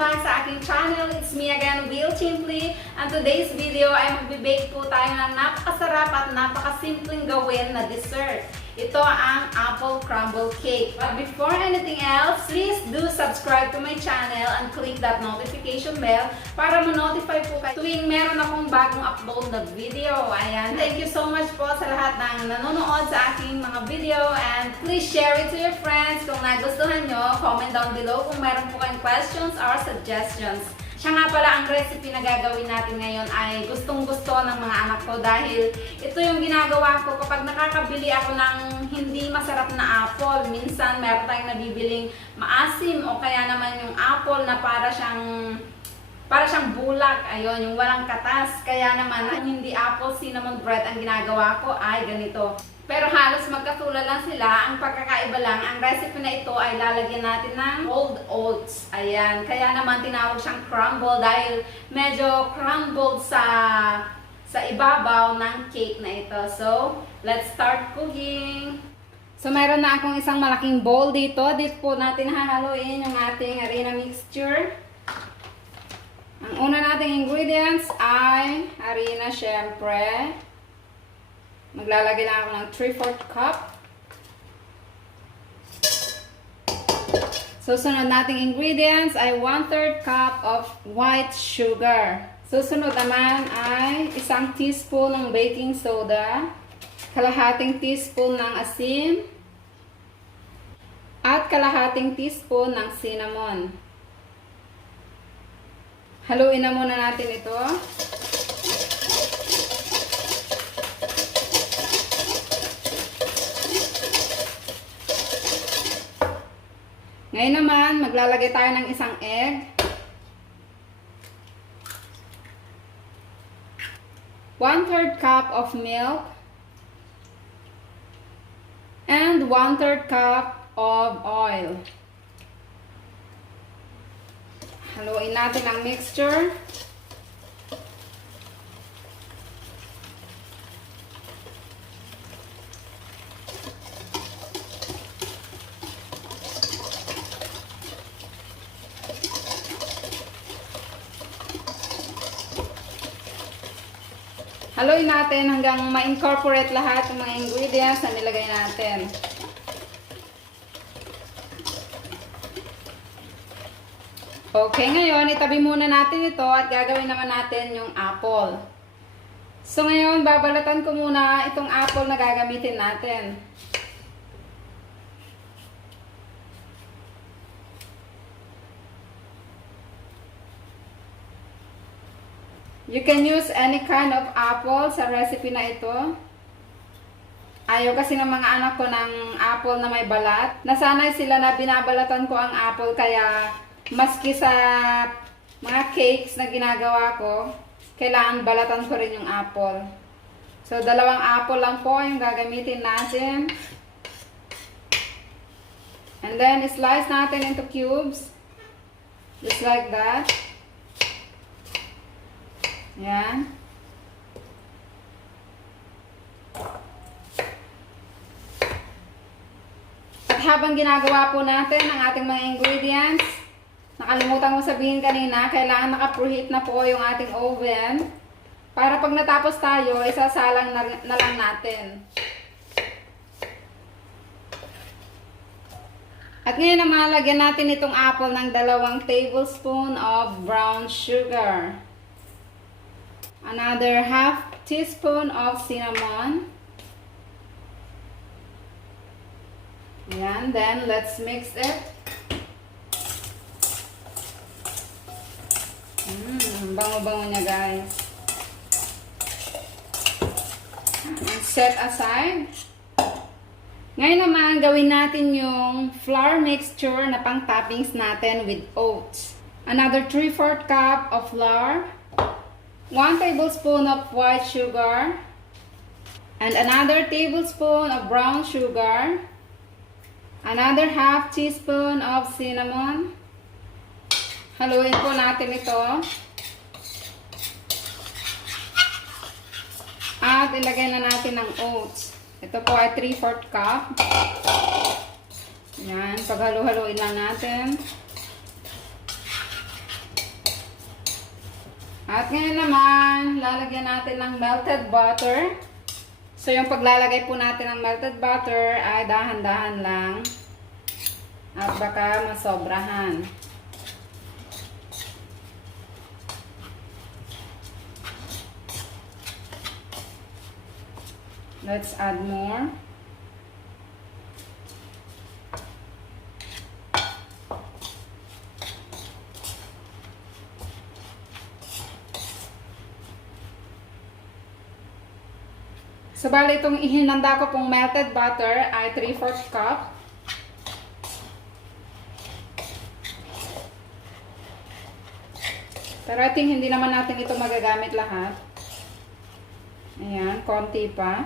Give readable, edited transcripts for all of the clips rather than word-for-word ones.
back sa aking channel. It's me again, Chimplee. And today's video ay magbe-bake po tayo ng napakasarap at napakasimpleng gawin na dessert. Ito ang apple crumble cake. But before anything else, please do subscribe to my channel and click that notification bell para ma-notify po kayo tuwing meron akong bagong upload na video. Ayan. Thank you so much po sa lahat ng nanonood sa aking mga video, and please share it to your friends. Kung nagustuhan nyo, comment down below kung meron po kayong questions or suggestions. Siya nga pala, ang recipe na gagawin natin ngayon ay gustong-gusto ng mga anak ko dahil ito yung ginagawa ko kapag nakakabili ako ng hindi masarap na apple. Minsan meron tayong nabibiling maasim o kaya naman yung apple na para siyang bulak. Ayun, yung walang katas. Kaya naman, ang hindi apple cinnamon bread ang ginagawa ko ay ganito. Pero halos magkatulad lang sila. Ang pagkakaiba lang, ang recipe na ito ay lalagyan natin ng rolled oats. Ayan. Kaya naman tinawag siyang crumble dahil medyo crumbled sa ibabaw ng cake na ito. So, let's start cooking. So, meron na akong isang malaking bowl dito. Dito po natin hahaluin yung ating harina mixture. Ang una nating ingredients ay harina, syempre. Maglalagay lang ako ng 3/4 cup. Susunod nating ingredients ay 1/3 cup of white sugar. Susunod naman ay 1 teaspoon ng baking soda, kalahating teaspoon ng asin, at kalahating teaspoon ng cinnamon. Haluin na muna natin ito. Ngayon naman, maglalagay tayo ng isang egg. 1/3 cup of milk. And 1/3 cup of oil. Haluin natin ang mixture. Haluin natin hanggang ma-incorporate lahat ng mga ingredients na nilagay natin. Okay, ngayon itabi muna natin ito at gagawin naman natin yung apple. So ngayon, babalatan ko muna itong apple na gagamitin natin. You can use any kind of apple sa recipe na ito. Ayaw kasi ng mga anak ko ng apple na may balat. Nasanay sila na binabalatan ko ang apple, kaya maski sa mga cakes na ginagawa ko, kailangan balatan ko rin yung apple. So, 2 apple lang po yung gagamitin natin. And then, slice natin into cubes. Just like that. Yan. At habang ginagawa po natin ang ating mga ingredients, nakalimutan ko sabihin kanina, kailangan naka-preheat na po yung ating oven para pag natapos tayo, isasalang na lang natin. At ngayon naman, lagyan natin itong apple ng 2 tablespoon of brown sugar. Another 1/2 teaspoon of cinnamon. Ayan, then let's mix it. Bango-bango niya, guys. And set aside. Ngayon naman, gawin natin yung flour mixture na pang toppings natin with oats. Another 3/4 cup of flour. 1 tablespoon of white sugar, and another tablespoon of brown sugar, another 1/2 teaspoon of cinnamon. Haluin po natin ito. At ilagay na natin ng oats. Ito po ay 3/4 cup. Yan, paghalo-haluin lang natin. At ngayon naman, lalagyan natin ng melted butter. So yung paglalagay po natin ng melted butter ay dahan-dahan lang. At baka masobrahan. Let's add more. So, bali itong ihinanda ko pong melted butter ay 3/4 cup. Pero I think hindi naman natin ito magagamit lahat. Ayan, konti pa.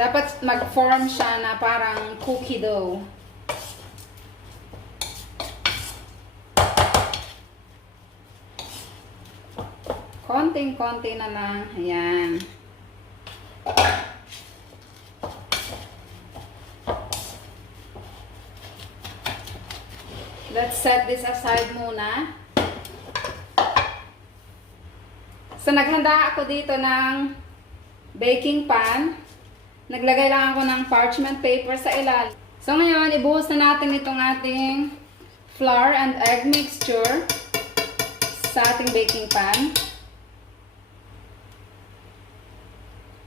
Dapat mag-form siya na parang cookie dough. Konting-konti na lang. Ayan. Let's set this aside muna. So, naghanda ako dito ng baking pan. Naglagay lang ako ng parchment paper sa ilalim. So, ngayon, ibuhos na natin itong ating flour and egg mixture sa ating baking pan.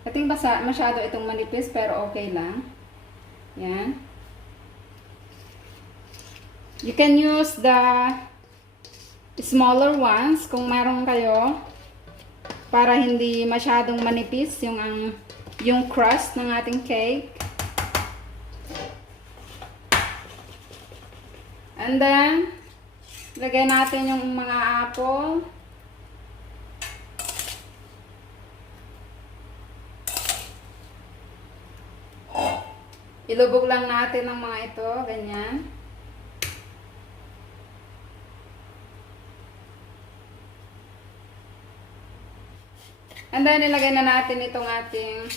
I think masyado itong manipis pero okay lang. Yan. You can use the smaller ones kung meron kayo para hindi masyadong manipis yung crust ng ating cake. And then, lagay natin yung mga apple. Ilubog lang natin ang mga ito, ganyan. And then, ilagay na natin itong ating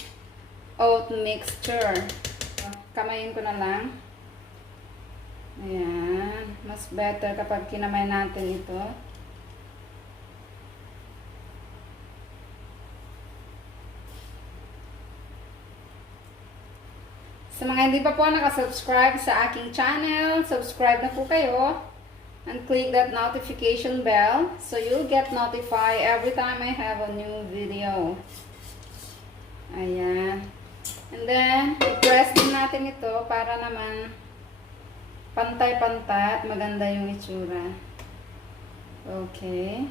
oat mixture. Kamayin ko na lang. Ayan. Mas better kapag kinamay natin ito. Sa mga hindi pa po nakasubscribe sa aking channel, subscribe na po kayo. And click that notification bell so you'll get notified every time I have a new video. Ayan. And then, i-press din natin ito para naman pantay-pantay at maganda yung itsura. Okay.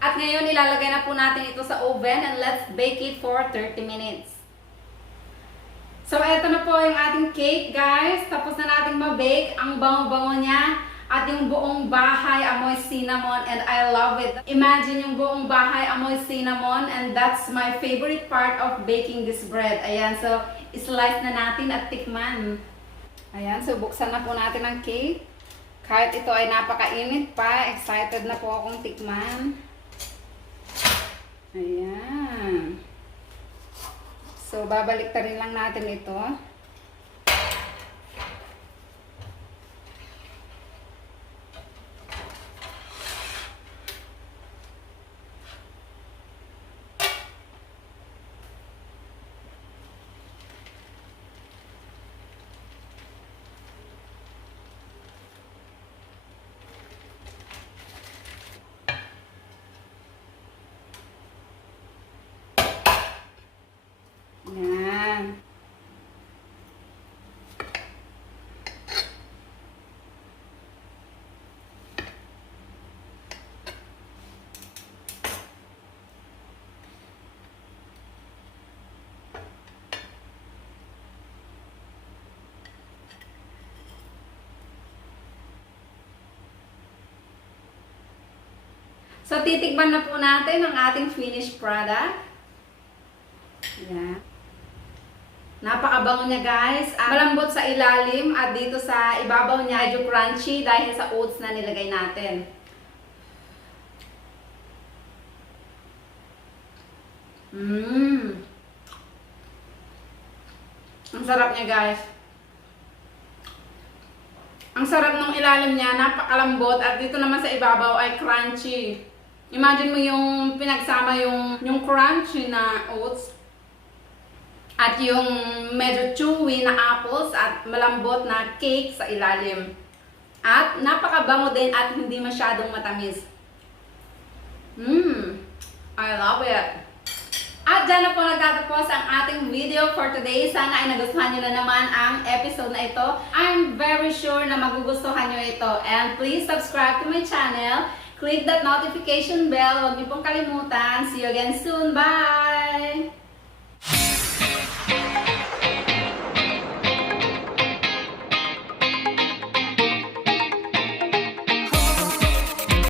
At ngayon, ilalagay na po natin ito sa oven and let's bake it for 30 minutes. So, eto na po yung ating cake, guys. Tapos na natin ma-bake. Ang bango-bango niya. At yung buong bahay amoy cinnamon and I love it. Imagine yung buong bahay amoy cinnamon and that's my favorite part of baking this bread. Ayan, so slice na natin at tikman. Ayan, so buksan na po natin ang cake. Kahit ito ay napakainit pa, excited na po akong tikman. Ayan. So, babalik ta rin lang natin ito. Yan. So, titikman na po natin ang ating finished product. Yan. Napakabango niya, guys. Malambot sa ilalim at dito sa ibabaw niya medyo crunchy dahil sa oats na nilagay natin. sarap niya, guys. Ang sarap ng ilalim niya, napakalambot, at dito naman sa ibabaw ay crunchy. Imagine mo yung pinagsama yung crunchy na oats at yung medyo chewy na apples at malambot na cake sa ilalim. At napakabango din at hindi masyadong matamis. I love it. At dyan na po nagtatapos ang ating video for today. Sana ay nagustuhan nyo na naman ang episode na ito. I'm very sure na magugustuhan nyo ito. And please subscribe to my channel. Click that notification bell. Huwag niyo pong kalimutan. See you again soon. Bye!